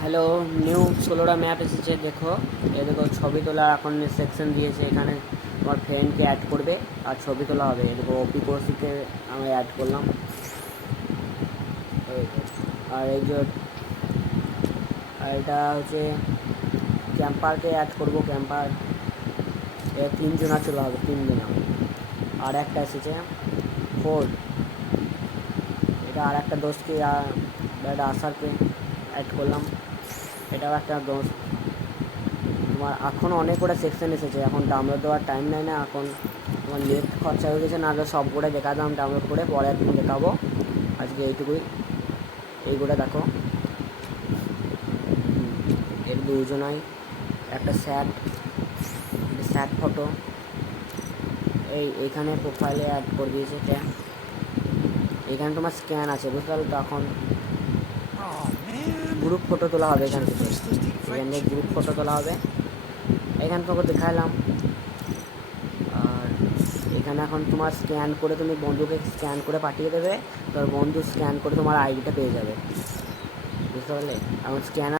Hello, new 16টা map এসেছে। দেখো, এ দেখো ছবি তোলা এখন সেকশন দিয়েছে। এখানে তোমার ফ্রেন্ডকে অ্যাড করবে আর ছবি তোলা হবে। দেখো ওপি কৌশিককে আমি অ্যাড করলাম। আর এই যে আর এটা হচ্ছে ক্যাম্পারকে অ্যাড করবো। ক্যাম্পার এ 3 জনা চলে হবে, 3 জনা। আর একটা এসেছে ফোর্ড, এটা আর একটা দোস্তকে একটা আসারকে অ্যাড করলাম। এটাও একটা দোস্ত। তোমার এখন অনেক করে সেকশন এসেছে, এখন ডাউনলোড দেওয়ার টাইম নেই না। এখন তোমার নেট খরচা হয়ে গেছে, না সব করে দেখাতাম ডাউনলোড করে, পরে একদিন দেখাবো। আজকে এইটুকুই, এইগুলো দেখো। এর 2 জনাই একটা স্যাড ফটো এইখানে প্রোফাইলে অ্যাড করে দিয়েছে। এটা এখানে তোমার স্ক্যান আছে, বুঝতে পারলে তো। এখন গ্রুপ ফটো তোলা হবে এখান থেকে গ্রুপ ফটো তোলা হবে। এখান থেকে দেখালাম। আর এখানে এখন তোমার স্ক্যান করে তুমি বন্ধুকে স্ক্যান করে পাঠিয়ে দেবে, তোর বন্ধু স্ক্যান করে তোমার আইডিটা পেয়ে যাবে, বুঝতে পারলে। এখন স্ক্যানার